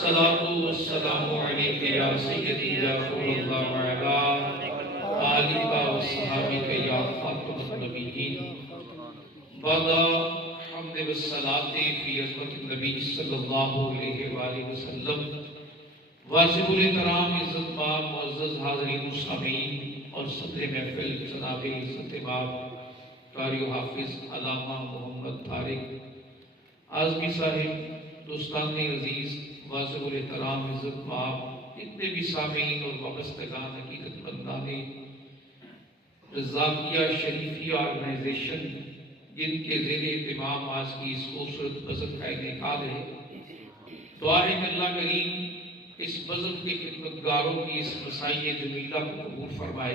الصلاة والسلام عليك يا سيدي يا رسول الله وعلى آلك وصحابك يا خاتم النبيين. بعد حمد والصلاة في عظمت النبي صلی اللہ علیہ وآلہ وسلم. واجب الاحترام عزت مآب معزز حاضرین و سامعین اور صدر محفل جناب عزت مآب قاری و حافظ علامہ محمد طارق اعظمی صاحب، دوستان عزیز، واجب الاحترام عزت مآب اتنے بھی سامعین اور وابستگان حقیقت مندان رضاقیہ شریفیہ آرگنائزیشن جن کے زیر اہتمام آج کی اس خوبصورت بزم کا انعقاد ہے. دعا ہے کہ اللہ کریم اس بزم کے خدمتگاروں کی اس مسائی جمیلہ کو قبول فرمائے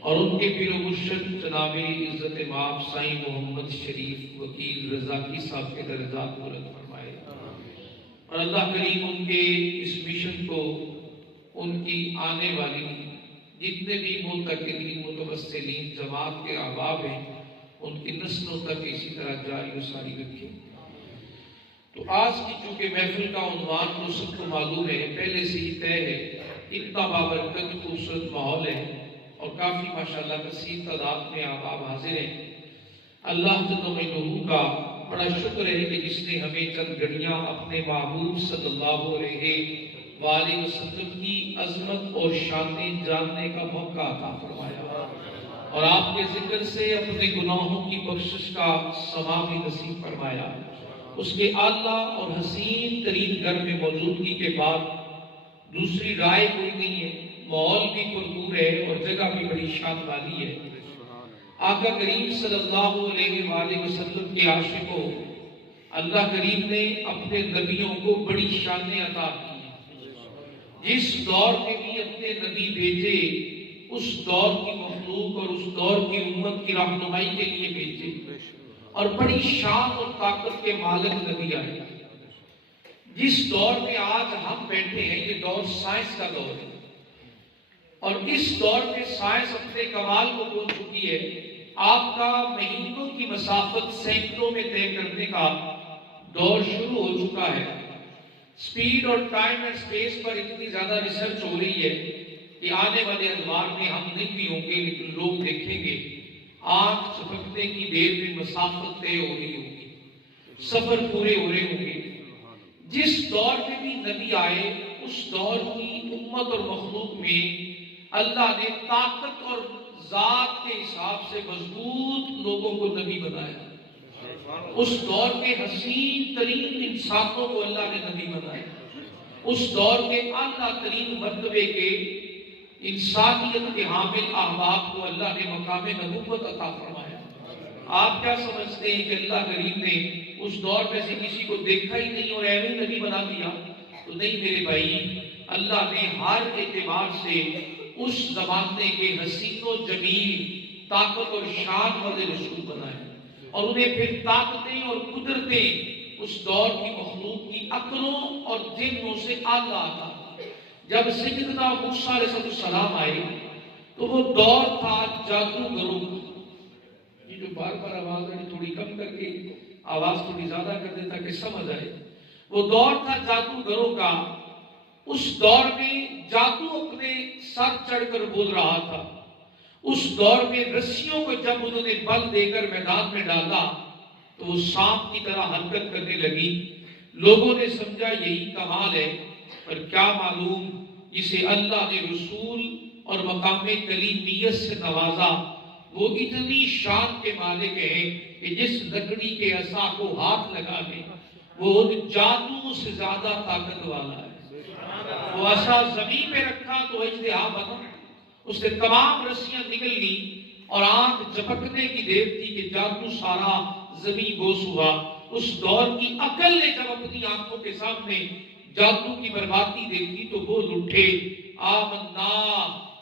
اور ان کے پیر و مرشد جناب عزت مآب سائیں محمد شریف وکیل رضاقی صاحب کے درجات بلند فرمائے اور اللہ کریم ان کے اس مشن کو ان کی آنے والی جتنے بھی منتقلین متوسلین جماعت کے احباب ہیں ان کی نسلوں تک اسی طرح جاری و ساری رکھے. تو آج کی چونکہ محفل کا عنوان تو سب کو معلوم ہے، پہلے سے ہی طے ہے، اتنا بابرکت خوبصورت ماحول ہے اور کافی ماشاءاللہ کثیر تعداد میں احباب حاضر ہیں. اللہ جل وعلا کا بڑا شکر ہے کہ جس نے ہمیں چند گھڑیاں اپنے محبوب صلی اللہ علیہ وآلہ وسلم کی عظمت اور شان جاننے کا موقع عطا فرمایا اور آپ کے ذکر سے اپنے گناہوں کی بخشش کا ثواب نصیب فرمایا. اس کے اعلیٰ اور حسین ترین گھر میں موجودگی کے بعد دوسری رائے کوئی نہیں ہے. ماحول بھی پرنور ہے اور جگہ بھی بڑی شان والی ہے. آقا کریم صلی اللہ علیہ وآلہ وسلم کے عاشقوں، اللہ کریم نے اپنے نبیوں کو بڑی شانیں عطا کی. جس دور میں بھی اپنے نبی بھیجے اس دور کی مخلوق اور اس دور کی امت کی رہنمائی کے لیے بھیجے اور بڑی شان اور طاقت کے مالک نبی آئے. جس دور میں آج ہم بیٹھے ہیں یہ دور سائنس کا دور ہے اور اس دور میں سائنس اپنے کمال کو پہنچ چکی ہے. آپ کا مہینوں کی مسافت سینکڑوں میں طے کرنے کا دور شروع ہو چکا ہے. سپیڈ اور ٹائم اور سپیس پر اتنی زیادہ ریسرچ ہو رہی ہے کہ آنے والے ادوار میں ہم نہیں بھی ہوں گے لیکن لوگ دیکھیں گے آنکھ چپکنے کی دیر میں مسافت طے ہو رہی ہوگی، سفر پورے ہو رہے ہوں گے. جس دور میں بھی نبی آئے اس دور کی امت اور مخلوق میں اللہ نے طاقت اور ذات کے حساب سے مضبوط لوگوں کو نبی بنایا. اس دور کے حسین ترین انسانوں کو اللہ نے نبی بنایا. اس دور کے اعلیٰ ترین مرتبے کے انسانیت کے حامل احباب کو اللہ نے مقام نبوت عطا فرمایا. آپ کیا سمجھتے ہیں کہ اللہ کریم نے اس دور میں سے کسی کو دیکھا ہی نہیں اور ایویں نبی بنا دیا؟ تو نہیں میرے بھائی، اللہ نے ہر اعتبار سے اس زمانے کے حسین و جمیل طاقت اور شان والے رسول بنائے اور انہیں پھر طاقتیں اور قدرتیں اس دور کی مخلوق کی عقلوں اور ذہنوں سے اعلیٰ آتا. جب سیدنا موسیٰ علیہ السلام آئے تو وہ دور تھا جادوگروں کا. یہ جو بار بار آواز آئی تھوڑی کم کر کے آواز تھوڑی زیادہ کر دیں تاکہ سمجھ آئے. وہ دور تھا جادوگروں کا. اس دور میں جادو اپنے سر چڑھ کر بول رہا تھا. اس دور میں رسیوں کو جب انہوں نے بل دے کر میدان میں ڈالا تو وہ سانپ کی طرح حرکت کرنے لگی. لوگوں نے سمجھا یہی کمال ہے، پر کیا معلوم جسے اللہ نے رسول اور مقام کلیمیت سے نوازا وہ اتنی شان کے مالک ہیں کہ جس لکڑی کے عصا کو ہاتھ لگا لے وہ ان جادو سے زیادہ طاقت والا ہے. وہ عصا زمین پہ رکھا تو اجتہا بنا، اس سے تمام رسیاں نکل گئی اور آنکھ جھپکنے کی دیر تھی کہ جادو سارا زمین بوس ہوا. اس دور کی عقل نے جب اپنی آنکھوں کے سامنے جادو کی بربادی دیکھی تو بول اٹھے آمنا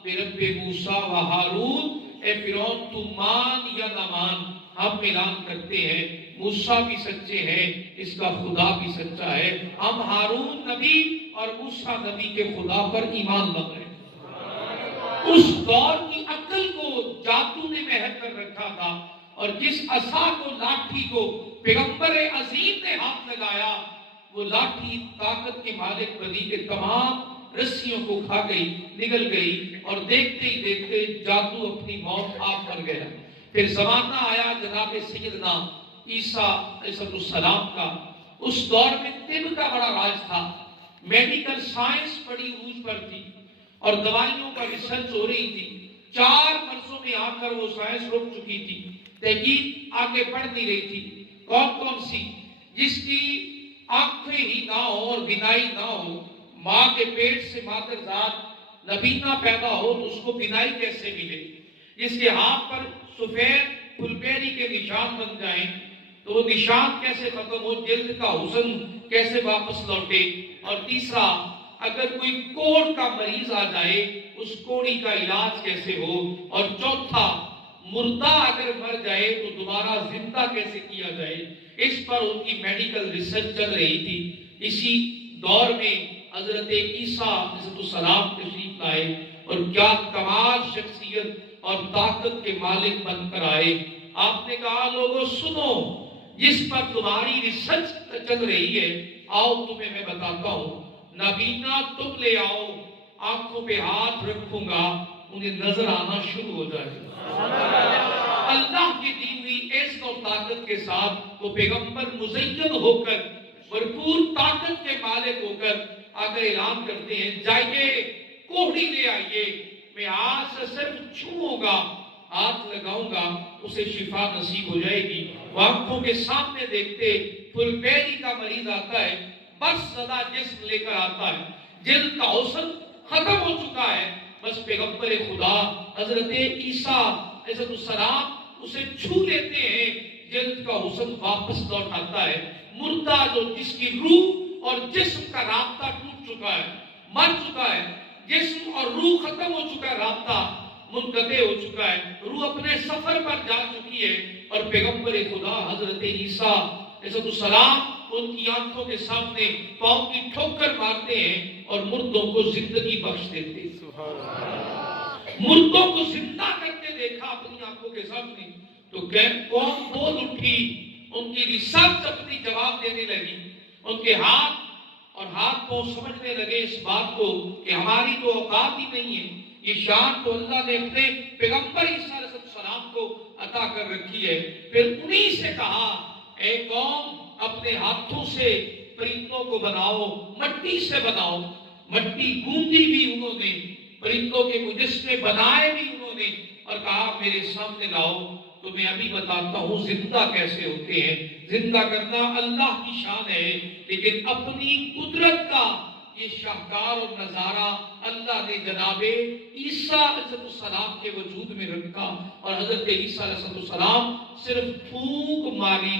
برب موسیٰ و ہارون. اے فرعون تو مان یا نہ مان، ہم اعلان کرتے ہیں موسیٰ بھی سچے ہیں، اس کا خدا بھی سچا ہے. ہم ہارون نبی اور موسیٰ نبی کے خدا پر ایمان لاتے ہیں. اس دور کی عقل کو جادو نے مہر کر رکھا تھا اور جس عصا کو لاٹھی کو پیغمبر عظیم نے ہاتھ لگایا وہ لاٹھی طاقت کے مالک بنی کہ تمام رسیوں کو کھا گئی، نگل گئی، اور دیکھتے ہی دیکھتے جادو اپنی موت آپ مر گیا۔ پھر زمانہ آیا جناب سیدنا عیسیٰ علیہ السلام کا۔ اس دور میں طب کا بڑا راج تھا، میڈیکل سائنس بڑی عروج پر تھی اور دوائیوں کا ریسرچ ہو رہی تھی۔ 4 مرضوں میں آ کر وہ سائنس رک چکی تھی، تحقیق آگے بڑھ نہیں رہی تھی۔ کون سی؟ جس کی آنکھیں ہی نہ ہو اور بینائی نہ ہو، ماں کے پیٹ سے مادرزاد نبینا پیدا ہو تو اس کو بینائی کیسے ملے؟ جس کے ہاتھ پر سفید پھلپیری کے نشان بن جائیں تو وہ نشان کیسے ختم ہو؟ جلد کا حسن کیسے واپس لوٹے؟ اور تیسرا، اگر کوئی کوڑ کا مریض آ جائے اس کوڑی کا علاج کیسے ہو؟ اور چوتھا، مردہ اگر مر جائے تو دوبارہ زندہ کیسے کیا جائے؟ اس پر ان کی میڈیکل ریسرچ چل رہی تھی۔ اسی دور میں حضرت عیسیٰ علیہ السلام تشریف لائے اور کیا کمال شخصیت اور طاقت کے مالک بن کر آئے۔ آپ نے کہا لوگوں سنو، جس پر تمہاری ریسرچ چل رہی ہے، آؤ تمہیں میں بتاتا ہوں۔ نبینا تم لے آؤ، آنکھوں پہ ہاتھ رکھوں گا، انہیں نظر آنا شروع ہو جائے۔ اللہ کی دی ہوئی عزت اور طاقت کے ساتھ وہ پیغمبر مزین ہو کر، بھرپور طاقت کے مالک ہو کر آگر اعلان کرتے ہیں، جائیے کوہڑی لے آئیے، میں آج سے صرف چھوؤں گا، ہاتھ لگاؤں گا، اسے شفا نصیب ہو جائے گی۔ وہ آنکھوں کے سامنے دیکھتے پھلپیری کا مریض آتا ہے، بس زدہ جسم لے کر آتا ہے، جلد کا حسن ختم ہو چکا ہے، بس پیغمبر خدا حضرت عیسیٰ علیہ السلام اسے چھو لیتے ہیں، جلد کا حسن واپس لوٹ آتا ہے۔ مردہ جو جس کی روح اور جسم کا رابطہ ٹوٹ چکا ہے، مر چکا ہے، جسم اور روح ختم ہو چکا ہے، رابطہ منقطع ہو چکا ہے، روح اپنے سفر پر جا چکی ہے، اور پیغمبر خدا حضرت عیسیٰ علیہ السلام ان کی آنکھوں کے سامنے پاؤں کی ٹھوکر مارتے ہیں اور مردوں کو زندگی بخش دیتے ہیں۔ مردوں کو زندہ کرتے دیکھا اپنی آنکھوں کے سامنے تو قوم بول اٹھی، ان کی ریسرچ اپنی جواب دینے لگی، ان کے ہاتھ اور ہاتھ کو سمجھنے لگے اس بات کو کہ ہماری تو اوقات ہی نہیں ہے، یہ شان تو اللہ نے اپنے پیغمبر عیسیٰ علیہ السلام کو عطا کر رکھی ہے۔ پھر انہی سے کہا، اے قوم اپنے ہاتھوں سے پرندوں کو بناؤ، مٹی سے بناؤ، مٹی گوندی بھی انہوں نے، پرندوں کے مجسمے بنائے بھی انہوں نے، اور کہا میرے سامنے لاؤ تو میں ابھی بتاتا ہوں زندہ کیسے ہوتے ہیں۔ زندہ کرنا اللہ کی شان ہے، لیکن اپنی قدرت کا یہ شاہکار اور نظارہ اللہ نے جناب عیسیٰ علیہ السلام کے وجود میں رکھا، اور حضرت عیسیٰ علیہ السلام صرف پھونک ماری،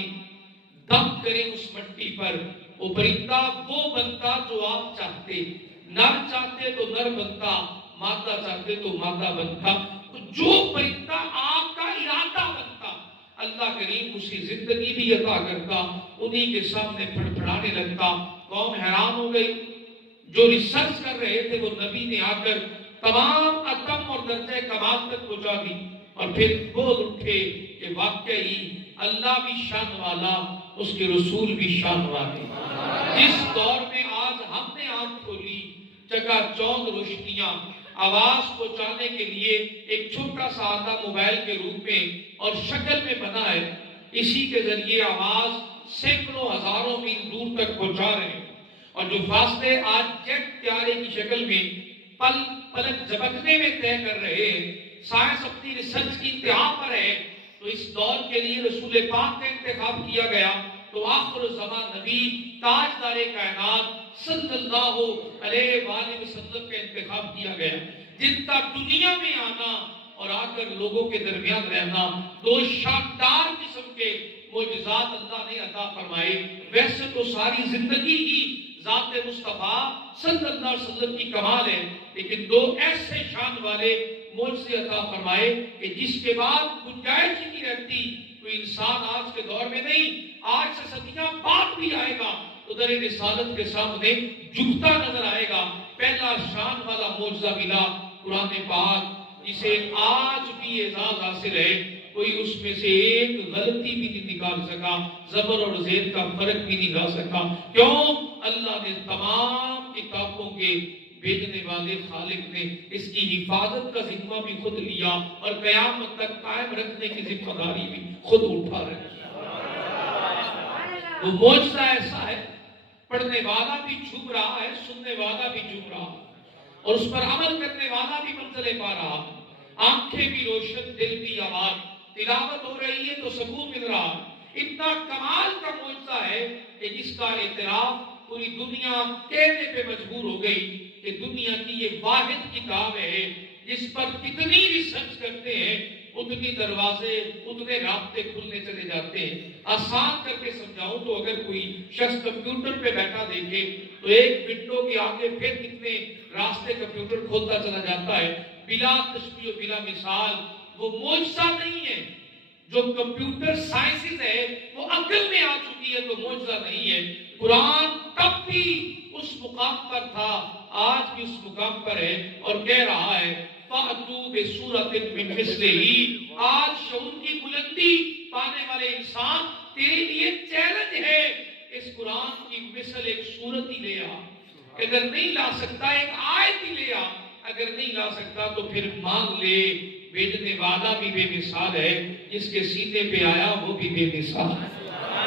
دم کرے اس مٹی پر، وہ پرندہ وہ بنتا جو آپ چاہتے، نر چاہتے تو نر بنتا، مادہ چاہتے تو مادہ بنتا، جو پرندہ آپ کا ارادہ بنتا، اللہ کریم اسی زندگی بھی عطا کرتا، انہی کے سامنے پھڑپھڑانے لگتا۔ قوم حیران ہو گئی، جو ریسرچ کر رہے تھے وہ نبی نے آ کر تمام عدم اور درجہ کمال تک پہنچا دی، اور پھر بول اٹھے کہ واقعی اللہ بھی شان والا، اس کے رسول بھی شان والے۔ جس دور میں آج ہم نے آنکھ کھولی، چکا چوند روشنیاں آواز پہنچانے کے لیے ایک چھوٹا سا آدھا موبائل کے روپ میں اور شکل میں بنا ہے، اسی کے ذریعے آواز سینکڑوں ہزاروں میل دور تک پہنچا رہے ہیں، اور جو فاصلے آج جیٹ طیارے کی شکل میں پلک جھپکنے میں طے کر رہے ہیں، سائنس اپنی ریسرچ کی انتہا پر ہے، تو اس دور کے لیے رسول پاک کا انتخاب کیا گیا، تو آخر الزمان نبی تاجدار کائنات صلی اللہ علیہ وآلہ وسلم کا انتخاب کیا گیا، جن کا دنیا میں آنا اور آ کر لوگوں کے درمیان رہنا، دو شاندار قسم کے معجزات اللہ نے عطا فرمائے۔ ویسے تو ساری زندگی ہی ذات مصطفیٰ صلی اللہ علیہ وسلم کی کمال ہے، لیکن دو ایسے شان والے معجزے عطا فرمائے کہ جس کے بعد گنجائش ہی نہیں رہتی، کوئی انسان آج کے دور میں نہیں، آج سے صدیاں بعد بھی آئے گا تو در رسالت کے سامنے جھکتا نظر آئے گا۔ پہلا شان والا معجزہ ملا قرآن پاک، جسے آج بھی اعزاز حاصل ہے۔ کوئی اس میں سے ایک غلطی بھی نہیں نکال سکا، زبر اور زیر کا فرق بھی نہیں لا سکا۔ کیوں؟ اللہ نے تمام کتابوں کے بھیجنے والے خالق نے اس کی حفاظت کا ذمہ بھی خود لیا اور قیامت تک قائم رکھنے کی ذمہ داری بھی خود اٹھا رکھی۔ وہ معجزہ ایسا ہے، پڑھنے والا بھی جھوم رہا ہے، سننے والا بھی جھوم رہا ہے، اور اس پر عمل کرنے والا بھی منزلیں پا رہا ہے۔ آنکھیں بھی روشن، دل بھی آباد، تلاوت ہو رہی ہے تو سکون مل رہا ہے۔ اتنا کمال کا معجزہ ہے کہ جس کا اعتراف پوری دنیا کہنے پہ مجبور ہو گئی کہ دنیا کی یہ واحد کتاب ہے جس پر کتنی ریسرچ کرتے ہیں اتنی دروازے، اتنے رابطے کھلنے چلے جاتے ہیں۔ آسان کر کے سمجھاؤں تو اگر کوئی شخص کمپیوٹر پہ بیٹھا دیکھے تو ایک ونڈو کے آگے پھر کتنے راستے کمپیوٹر کھولتا چلا جاتا ہے، بلا تشبیہ و بلا مثال۔ وہ معجزہ نہیں ہے، جو کمپیوٹر سائنسز ہے وہ عقل میں آ چکی ہے تو معجزہ نہیں ہے۔ قرآن تب بھی اس مقام پر تھا، آج بھی اس مقام پر ہے اور کہہ رہا ہے فَأْتُوا بِسُورَةٍ مِّن مِّثْلِهِ۔ آج شعور کی بلندی پانے والے انسان، تیرے لیے چیلنج ہے، اس قرآن کی مثل ایک سورت ہی لے آ۔ اگر نہیں لا سکتا ایک آیت ہی لے آ، اگر نہیں لا سکتا تو پھر مانگ لے۔ بھیجنے والا بھی بے مثال ہے، جس کے سینے پہ آیا وہ بھی بے مثال ہے۔